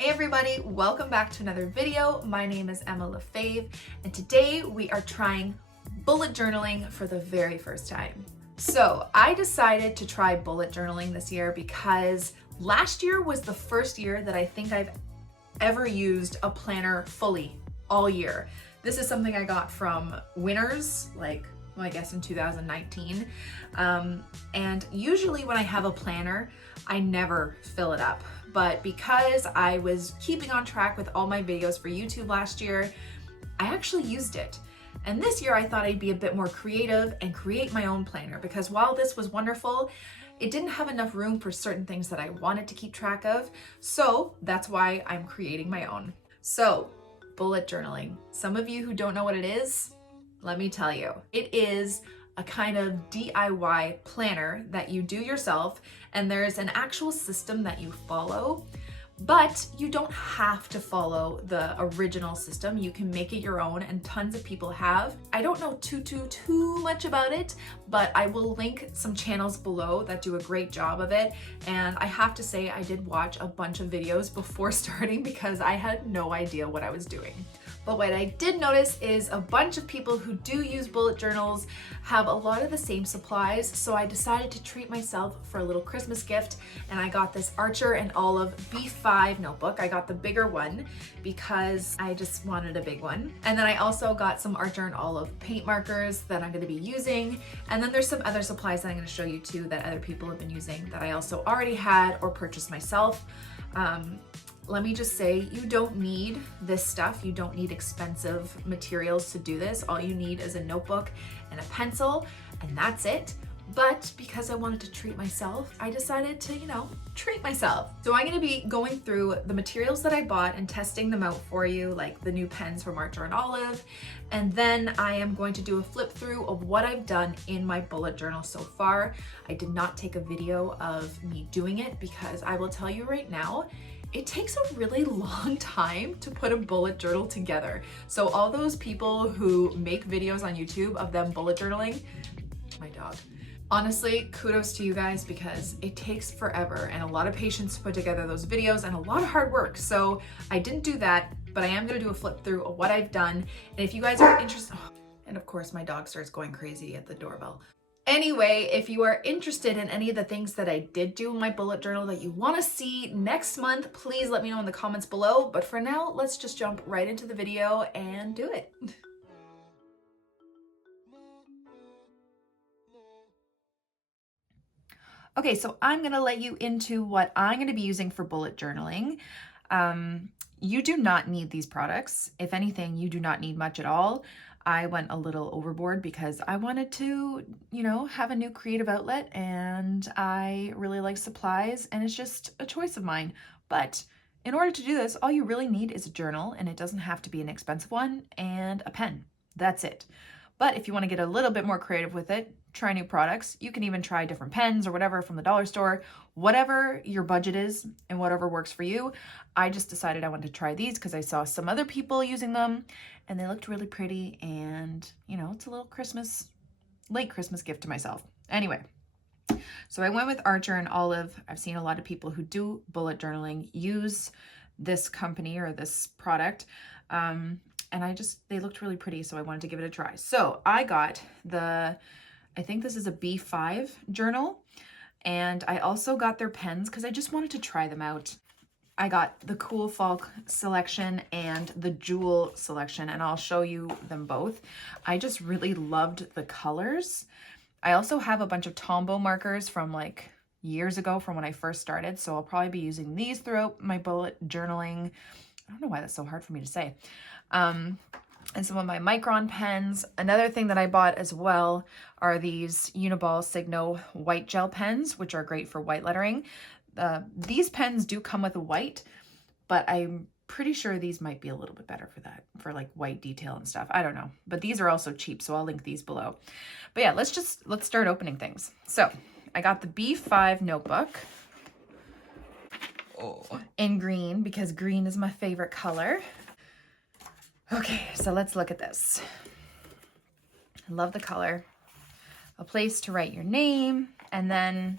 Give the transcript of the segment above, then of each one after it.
Hey everybody, welcome back to another video. My name is Emma Lefebvre, and today we are trying bullet journaling for the very first time. So I decided to try bullet journaling this year because last year was the first year that I think I've ever used a planner fully all year. This is something I got from Winners, I guess in 2019. And usually when I have a planner, I never fill it up. But because I was keeping on track with all my videos for YouTube last year, I actually used it. And this year I thought I'd be a bit more creative and create my own planner, because while this was wonderful, it didn't have enough room for certain things that I wanted to keep track of. So that's why I'm creating my own. So bullet journaling. Some of you who don't know what it is, let me tell you. It is a kind of DIY planner that you do yourself, and there's an actual system that you follow, but you don't have to follow the original system. You can make it your own, and tons of people have. I don't know too much about it, but I will link some channels below that do a great job of it. And I have to say, I did watch a bunch of videos before starting because I had no idea what I was doing. But what I did notice is a bunch of people who do use bullet journals have a lot of the same supplies, so I decided to treat myself for a little Christmas gift, and I got this Archer and Olive B5 notebook. I got the bigger one because I just wanted a big one. And then I also got some Archer and Olive paint markers that I'm going to be using, and then there's some other supplies that I'm going to show you too that other people have been using that I also already had or purchased myself. Let me just say, you don't need this stuff. You don't need expensive materials to do this. All you need is a notebook and a pencil, and that's it. But because I wanted to treat myself, I decided to, treat myself. So I'm gonna be going through the materials that I bought and testing them out for you, like the new pens from Archer and Olive. And then I am going to do a flip through of what I've done in my bullet journal so far. I did not take a video of me doing it because I will tell you right now, it takes a really long time to put a bullet journal together. So all those people who make videos on YouTube of them bullet journaling, my dog. Honestly, kudos to you guys because it takes forever and a lot of patience to put together those videos and a lot of hard work. So I didn't do that, but I am gonna do a flip through of what I've done. And if you guys are interested, and of course my dog starts going crazy at the doorbell. Anyway, if you are interested in any of the things that I did do in my bullet journal that you want to see next month, please let me know in the comments below. But for now, let's just jump right into the video and do it. Okay, so I'm going to let you into what I'm going to be using for bullet journaling. You do not need these products. If anything, you do not need much at all. I went a little overboard because I wanted to, have a new creative outlet, and I really like supplies, and it's just a choice of mine. But in order to do this, all you really need is a journal, and it doesn't have to be an expensive one, and a pen. That's it. But if you want to get a little bit more creative with it, try new products. You can even try different pens or whatever from the dollar store, whatever your budget is and whatever works for you. I just decided I wanted to try these because I saw some other people using them and they looked really pretty, and it's a little late Christmas gift to myself. Anyway, so I went with Archer and Olive. I've seen a lot of people who do bullet journaling use this company or this product. And they looked really pretty, so I wanted to give it a try. So I got I think this is a B5 journal, and I also got their pens because I just wanted to try them out. I got the Cool Fall selection and the Jewel selection, and I'll show you them both. I just really loved the colors. I also have a bunch of Tombow markers from years ago from when I first started, so I'll probably be using these throughout my bullet journaling. I don't know why that's so hard for me to say. And some of my Micron pens. Another thing that I bought as well are these Uniball Signo white gel pens, which are great for white lettering. These pens do come with a white, but I'm pretty sure these might be a little bit better for that, for white detail and stuff. I don't know, but these are also cheap, so I'll link these below. But yeah, let's start opening things. So I got the B5 notebook in green because green is my favorite color. Okay, so let's look at this. I love the color. A place to write your name, and then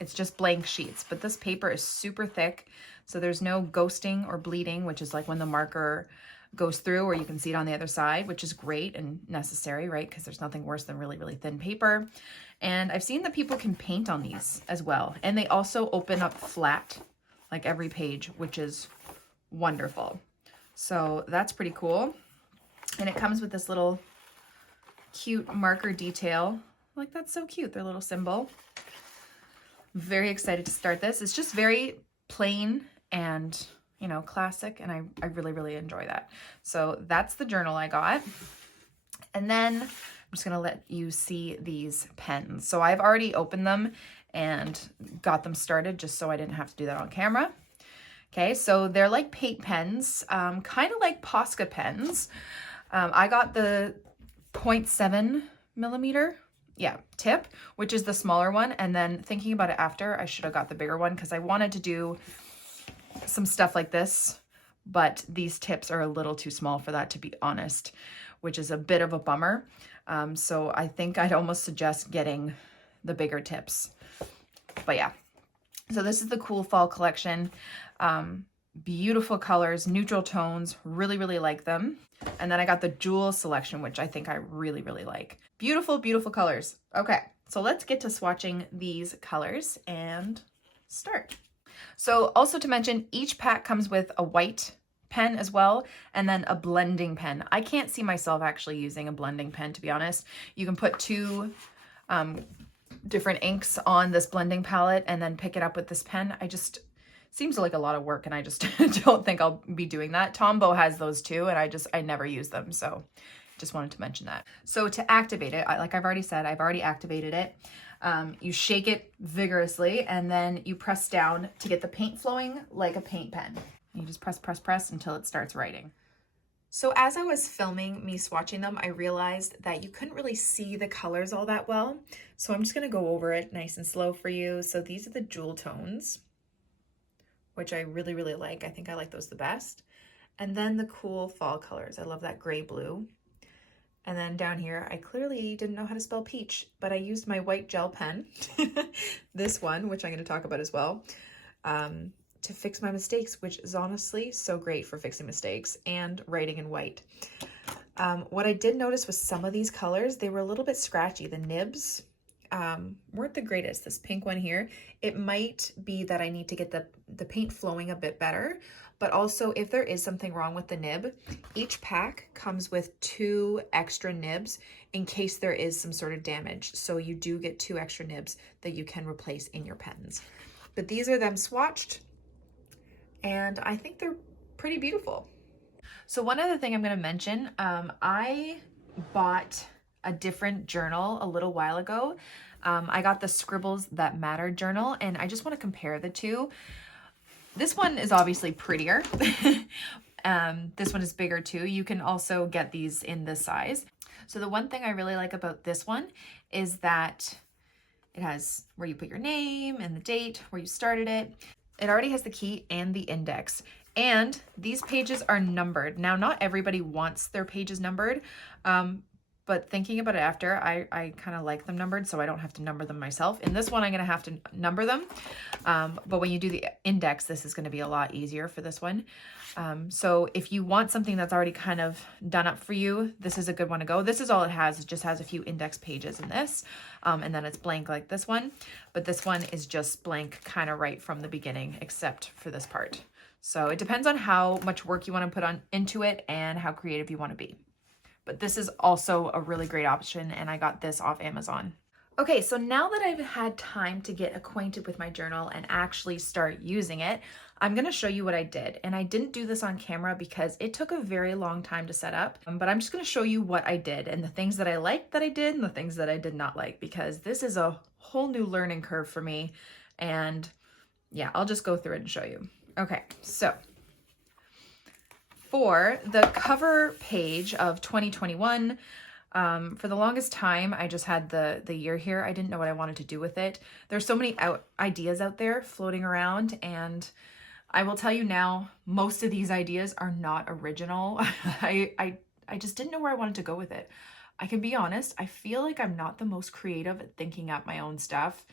it's just blank sheets, but this paper is super thick, so there's no ghosting or bleeding, which is like when the marker goes through, or you can see it on the other side, which is great and necessary, right? Because there's nothing worse than really, really thin paper. And I've seen that people can paint on these as well. And they also open up flat, like every page, which is wonderful. So that's pretty cool. And it comes with this little cute marker detail. Like, that's so cute, their little symbol. Very excited to start this. It's just very plain and, you know, classic, and I really, really enjoy that. So that's the journal I got. And then I'm just gonna let you see these pens. So I've already opened them and got them started just so I didn't have to do that on camera. Okay, so they're like paint pens, kind of like Posca pens. I got the 0.7 millimeter tip, which is the smaller one. And then thinking about it after, I should have got the bigger one because I wanted to do some stuff like this, but these tips are a little too small for that, to be honest, which is a bit of a bummer. So I think I'd almost suggest getting the bigger tips. But yeah, so this is the cool fall collection. Beautiful colors, neutral tones, really, really like them. And then I got the jewel selection, which I think I really, really like. Beautiful, beautiful colors. Okay, so let's get to swatching these colors and start. So also to mention, each pack comes with a white pen as well, and then a blending pen. I can't see myself actually using a blending pen, to be honest. You can put two different inks on this blending palette and then pick it up with this pen. Seems like a lot of work, and I just don't think I'll be doing that. Tombow has those too, and I never use them, so just wanted to mention that. So to activate it, like I've already said, I've already activated it. You shake it vigorously, and then you press down to get the paint flowing like a paint pen. And you just press, press, press until it starts writing. So as I was filming me swatching them, I realized that you couldn't really see the colors all that well. So I'm just gonna go over it nice and slow for you. So these are the jewel tones, which I really, really like. I think I like those the best. And then the cool fall colors. I love that gray blue. And then down here, I clearly didn't know how to spell peach, but I used my white gel pen, this one, which I'm gonna talk about as well, to fix my mistakes, which is honestly so great for fixing mistakes and writing in white. What I did notice was some of these colors, they were a little bit scratchy. The nibs weren't the greatest. This pink one here, it might be that I need to get the paint flowing a bit better, but also if there is something wrong with the nib, each pack comes with 2 extra nibs in case there is some sort of damage. So you do get 2 extra nibs that you can replace in your pens. But these are them swatched, and I think they're pretty beautiful. So one other thing I'm going to mention, I bought a different journal a little while ago. I got the Scribbles That Matter journal, and I just want to compare the two. This one is obviously prettier. This one is bigger too. You can also get these in this size. So the one thing I really like about this one is that it has where you put your name and the date, where you started it. It already has the key and the index. And these pages are numbered. Now, not everybody wants their pages numbered, but thinking about it after, I kind of like them numbered, so I don't have to number them myself. In this one, I'm going to have to number them. But when you do the index, this is going to be a lot easier for this one. So if you want something that's already kind of done up for you, this is a good one to go. This is all it has. It just has a few index pages in this. And then it's blank like this one. But this one is just blank kind of right from the beginning, except for this part. So it depends on how much work you want to put into it and how creative you want to be. But this is also a really great option, and I got this off Amazon. Okay, so now that I've had time to get acquainted with my journal and actually start using it, I'm gonna show you what I did. And I didn't do this on camera because it took a very long time to set up, but I'm just gonna show you what I did and the things that I liked that I did and the things that I did not like, because this is a whole new learning curve for me. And yeah, I'll just go through it and show you. Okay, so for the cover page of 2021, for the longest time, I just had the year here. I didn't know what I wanted to do with it. There's so many ideas out there floating around, and I will tell you now, most of these ideas are not original. I just didn't know where I wanted to go with it. I can be honest, I feel like I'm not the most creative at thinking up my own stuff.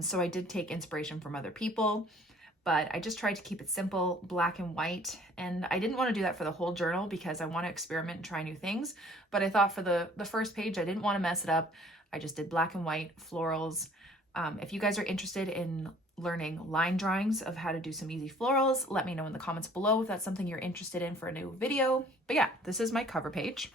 So I did take inspiration from other people, but I just tried to keep it simple, black and white. And I didn't want to do that for the whole journal because I want to experiment and try new things. But I thought for the first page, I didn't want to mess it up. I just did black and white florals. If you guys are interested in learning line drawings of how to do some easy florals, let me know in the comments below if that's something you're interested in for a new video. But yeah, this is my cover page.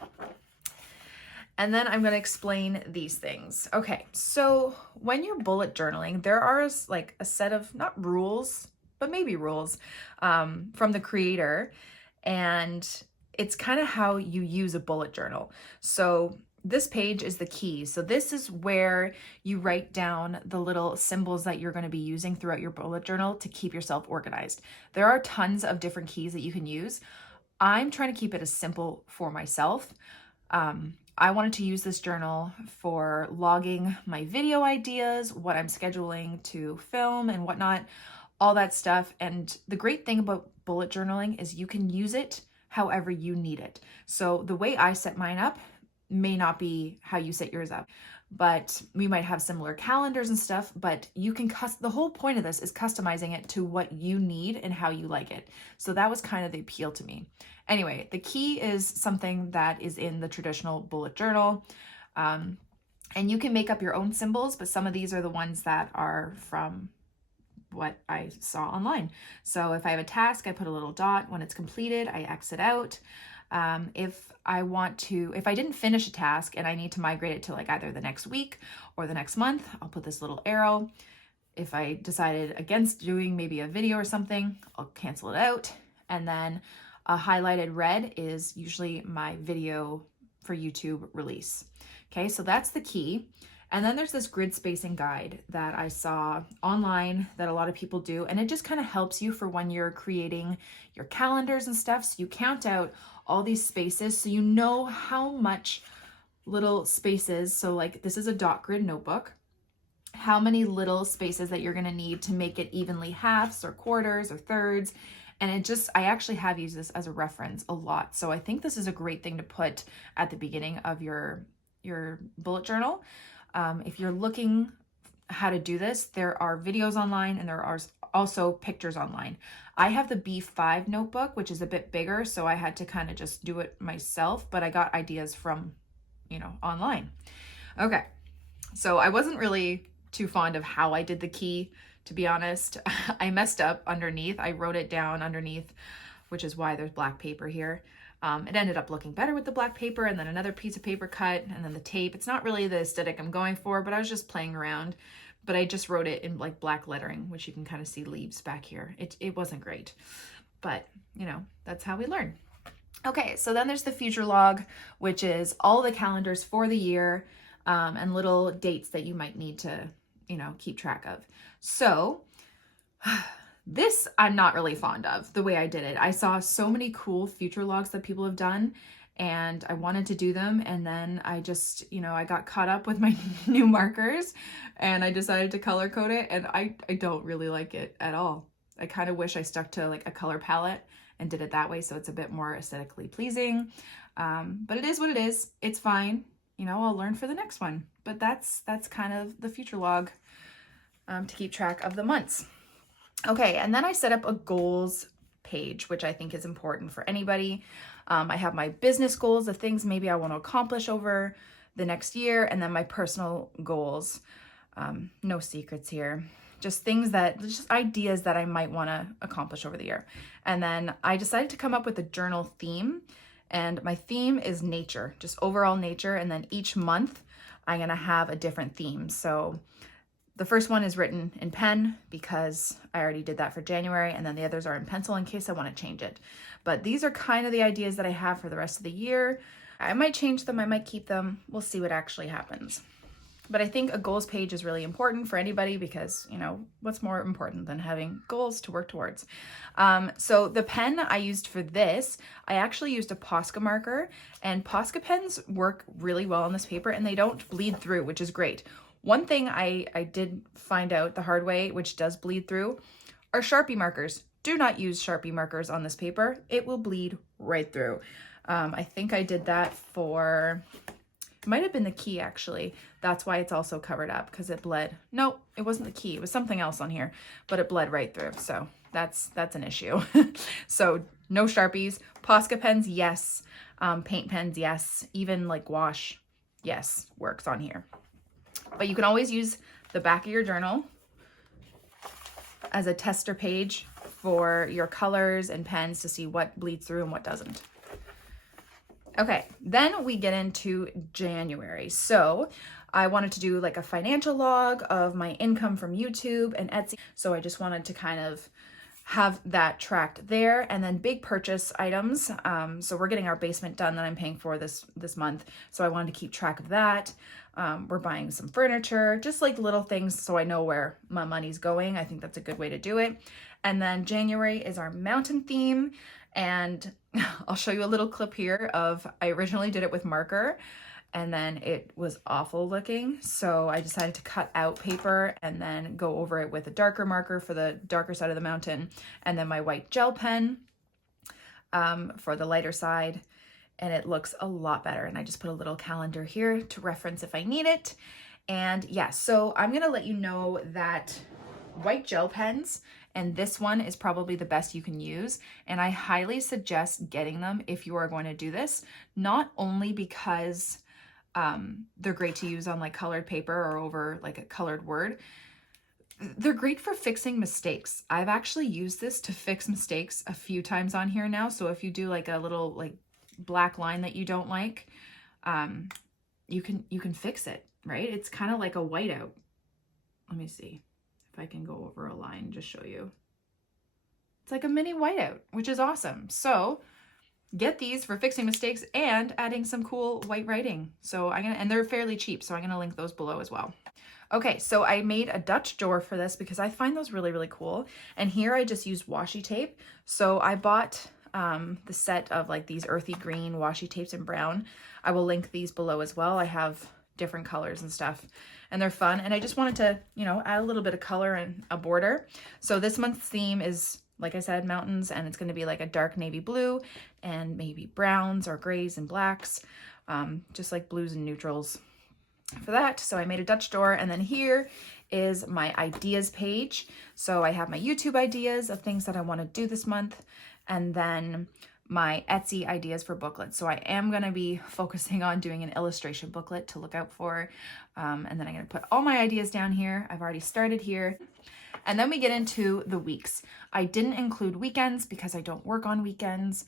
And then I'm going to explain these things. Okay, so when you're bullet journaling, there are like a set of, not rules, but maybe rules from the creator. And it's kind of how you use a bullet journal. So this page is the key. So this is where you write down the little symbols that you're going to be using throughout your bullet journal to keep yourself organized. There are tons of different keys that you can use. I'm trying to keep it as simple for myself. I wanted to use this journal for logging my video ideas, what I'm scheduling to film and whatnot, all that stuff. And the great thing about bullet journaling is you can use it however you need it. So the way I set mine up may not be how you set yours up, but we might have similar calendars and stuff, but you can the whole point of this is customizing it to what you need and how you like it. So that was kind of the appeal to me. Anyway, the key is something that is in the traditional bullet journal. And you can make up your own symbols, but some of these are the ones that are from what I saw online. So if I have a task, I put a little dot. When it's completed, I X it out. If I didn't finish a task and I need to migrate it to like either the next week or the next month, I'll put this little arrow. If I decided against doing maybe a video or something, I'll cancel it out. And then a highlighted red is usually my video for YouTube release. Okay, so that's the key. And then there's this grid spacing guide that I saw online that a lot of people do. And it just kind of helps you for when you're creating your calendars and stuff. So you count out all these spaces so you know how much little spaces. So like this is a dot grid notebook, how many little spaces that you're going to need to make it evenly halves or quarters or thirds. And I actually have used this as a reference a lot. So I think this is a great thing to put at the beginning of your bullet journal. If you're looking how to do this, there are videos online and there are also pictures online. I have the B5 notebook, which is a bit bigger, so I had to kind of just do it myself, but I got ideas from, online. Okay, so I wasn't really too fond of how I did the key, to be honest. I messed up underneath. I wrote it down underneath, which is why there's black paper here. It ended up looking better with the black paper and then another piece of paper cut and then the tape. It's not really the aesthetic I'm going for, but I was just playing around. But I just wrote it in like black lettering, which you can kind of see leaves back here. It wasn't great, but that's how we learn. Okay, so then there's the future log, which is all the calendars for the year and little dates that you might need to, keep track of. So this I'm not really fond of the way I did it. I saw so many cool future logs that people have done and I wanted to do them. And then I just, I got caught up with my new markers and I decided to color code it. And I don't really like it at all. I kind of wish I stuck to like a color palette and did it that way. So it's a bit more aesthetically pleasing. But it is what it is. It's fine. I'll learn for the next one. But that's kind of the future log to keep track of the months. Okay, and then I set up a goals page, which I think is important for anybody. I have my business goals, the things maybe I want to accomplish over the next year, and then my personal goals. No secrets here. Just ideas that I might want to accomplish over the year. And then I decided to come up with a journal theme, and my theme is nature, just overall nature. And then each month I'm going to have a different theme. So the first one is written in pen because I already did that for January, and then the others are in pencil in case I want to change it. But these are kind of the ideas that I have for the rest of the year. I might change them, I might keep them. We'll see what actually happens. But I think a goals page is really important for anybody because, what's more important than having goals to work towards? So the pen I used for this, I actually used a Posca marker, and Posca pens work really well on this paper and they don't bleed through, which is great. One thing I did find out the hard way, which does bleed through, are Sharpie markers. Do not use Sharpie markers on this paper. It will bleed right through. I think I did that for might have been the key actually. That's why it's also covered up, because it bled. Nope, it wasn't the key. It was something else on here, but it bled right through. So that's an issue. So no Sharpies. Posca pens, yes. Paint pens, yes. Even like gouache, yes, works on here. But you can always use the back of your journal as a tester page for your colors and pens to see what bleeds through and what doesn't. Okay, then we get into January. So I wanted to do like a financial log of my income from YouTube and Etsy. So I just wanted to kind of have that tracked there. And then big purchase items. So we're getting our basement done that I'm paying for this month. So I wanted to keep track of that. We're buying some furniture, just like little things so I know where my money's going. I think that's a good way to do it. And then January is our mountain theme. And I'll show you a little clip here of, I originally did it with marker and then it was awful looking. So I decided to cut out paper and then go over it with a darker marker for the darker side of the mountain. And then my white gel pen for the lighter side. And it looks a lot better. And I just put a little calendar here to reference if I need it. And yeah, so I'm gonna let you know that white gel pens, and this one is probably the best you can use. And I highly suggest getting them if you are going to do this, not only because they're great to use on like colored paper or over like a colored word. They're great for fixing mistakes. I've actually used this to fix mistakes a few times on here now. So if you do like a little like black line that you don't like, you can fix it, right? It's kind of like a whiteout. Let me see if I can go over a line and just show you. It's like a mini whiteout, which is awesome. So get these for fixing mistakes and adding some cool white writing. So and they're fairly cheap, so I'm gonna link those below as well. Okay, so I made a Dutch door for this because I find those really, really cool. And here I just used washi tape. So I bought the set of like these earthy green washi tapes in brown. I will link these below as well. I have different colors and stuff and they're fun. And I just wanted to, you know, add a little bit of color and a border. So this month's theme is, like I said, mountains, and it's going to be like a dark navy blue and maybe browns or grays and blacks, just like blues and neutrals for that. So I made a Dutch door, and then here is my ideas page. So I have my YouTube ideas of things that I want to do this month, and then my Etsy ideas for booklets. So I am going to be focusing on doing an illustration booklet to look out for. And then I'm going to put all my ideas down here. I've already started here. And then we get into the weeks. I didn't include weekends because I don't work on weekends.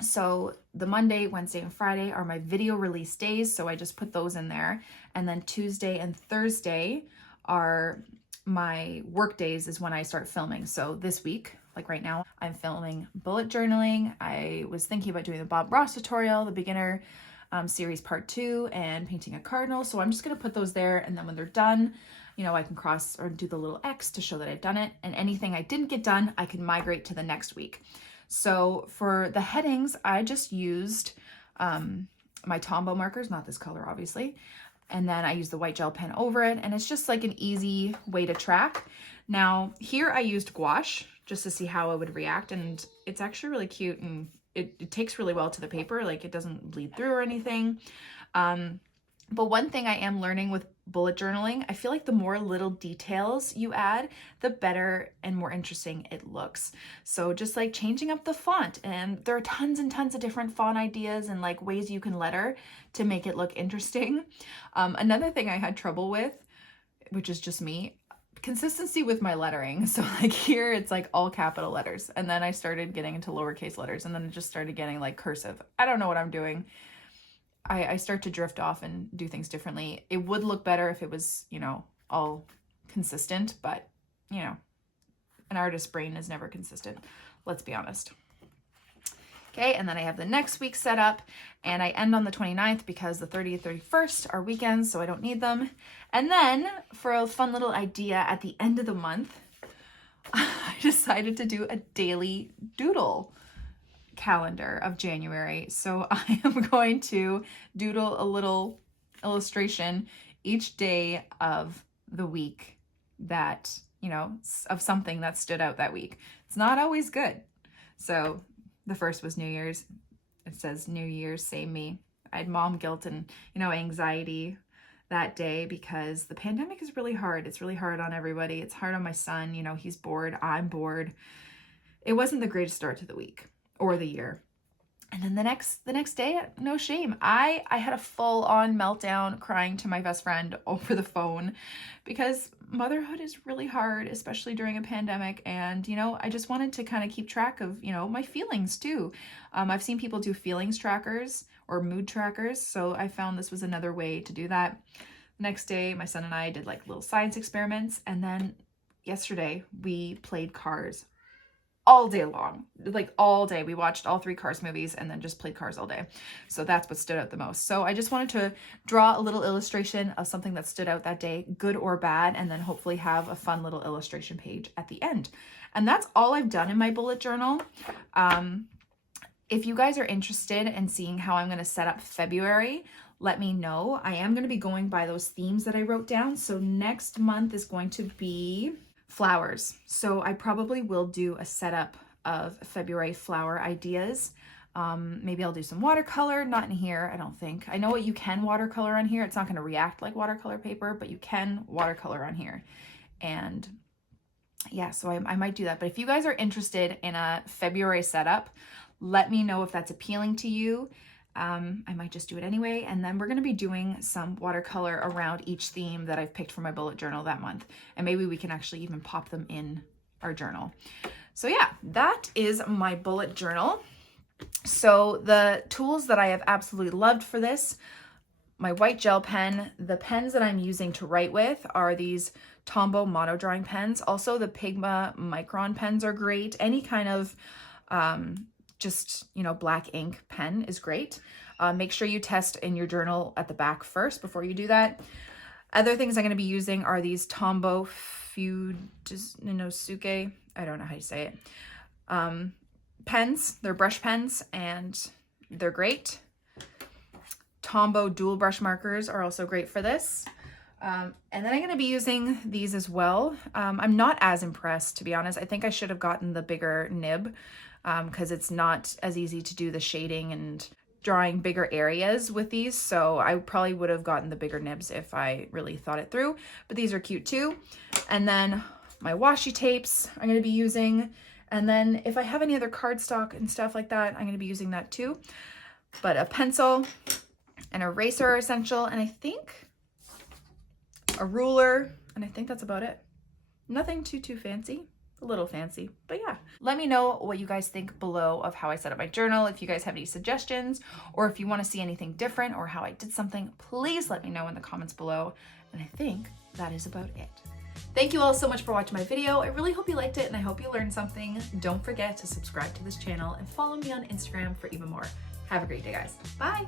So the Monday, Wednesday, and Friday are my video release days. So I just put those in there. And then Tuesday and Thursday are my work days, is when I start filming. So this week, like right now, I'm filming bullet journaling. I was thinking about doing the Bob Ross tutorial, the beginner series part 2, and painting a cardinal. So I'm just gonna put those there, and then when they're done, you know, I can cross or do the little X to show that I've done it. And anything I didn't get done, I can migrate to the next week. So for the headings, I just used my Tombow markers, not this color, obviously. And then I used the white gel pen over it. And it's just like an easy way to track. Now here I used gouache just to see how it would react. And it's actually really cute, and it takes really well to the paper. Like it doesn't bleed through or anything. But one thing I am learning with bullet journaling, I feel like the more little details you add, the better and more interesting it looks. So just like changing up the font, and there are tons and tons of different font ideas and like ways you can letter to make it look interesting. Another thing I had trouble with, which is just me, consistency with my lettering. So like here it's like all capital letters, and then I started getting into lowercase letters, and then it just started getting like cursive. I don't know what I'm doing. I start to drift off and do things differently. It would look better if it was, you know, all consistent, but you know, an artist's brain is never consistent. Let's be honest. Okay, and then I have the next week set up, and I end on the 29th because the 30th, 31st are weekends, so I don't need them. And then for a fun little idea at the end of the month, I decided to do a daily doodle calendar of January. So I am going to doodle a little illustration each day of the week that, you know, of something that stood out that week. It's not always good. So the first was New Year's. It says New Year's, same me. I had mom guilt and, you know, anxiety that day because the pandemic is really hard. It's really hard on everybody. It's hard on my son. You know, he's bored. I'm bored. It wasn't the greatest start to the week or the year. And then the next day, no shame, I had a full-on meltdown crying to my best friend over the phone because motherhood is really hard, especially during a pandemic. And, you know, I just wanted to kind of keep track of, you know, my feelings too. I've seen people do feelings trackers or mood trackers. So I found this was another way to do that. Next day, my son and I did like little science experiments. And then yesterday we played Cars all day long, like all day. We watched all 3 Cars movies and then just played Cars all day. So that's what stood out the most. So I just wanted to draw a little illustration of something that stood out that day, good or bad, and then hopefully have a fun little illustration page at the end. And that's all I've done in my bullet journal. If you guys are interested in seeing how I'm going to set up February, let me know. I am going to be going by those themes that I wrote down. So next month is going to be flowers. So I probably will do a setup of February flower ideas. Maybe I'll do some watercolor, not in here, I don't think. I know what you can watercolor on here. It's not going to react like watercolor paper, but you can watercolor on here. And yeah, so I might do that. But if you guys are interested in a February setup, let me know if that's appealing to you. I might just do it anyway. And then we're going to be doing some watercolor around each theme that I've picked for my bullet journal that month. And maybe we can actually even pop them in our journal. So yeah, that is my bullet journal. So the tools that I have absolutely loved for this, my white gel pen, the pens that I'm using to write with are these Tombow mono drawing pens. Also the Pigma Micron pens are great. Any kind of, just, you know, black ink pen is great. Make sure you test in your journal at the back first before you do that. Other things I'm going to be using are these Tombow Fudenosuke, I don't know how you say it, pens. They're brush pens and they're great. Tombow dual brush markers are also great for this. And then I'm going to be using these as well. I'm not as impressed, to be honest. I think I should have gotten the bigger nib because it's not as easy to do the shading and drawing bigger areas with these. So I probably would have gotten the bigger nibs if I really thought it through, but these are cute too. And then my washi tapes I'm going to be using. And then if I have any other cardstock and stuff like that, I'm going to be using that too. But a pencil, an eraser are essential, and I think a ruler, and I think that's about it. Nothing too fancy. A little fancy, but yeah. Let me know what you guys think below of how I set up my journal. If you guys have any suggestions, or if you want to see anything different or how I did something, please let me know in the comments below. And I think that is about it. Thank you all so much for watching my video. I really hope you liked it and I hope you learned something. Don't forget to subscribe to this channel and follow me on Instagram for even more. Have a great day, guys. Bye.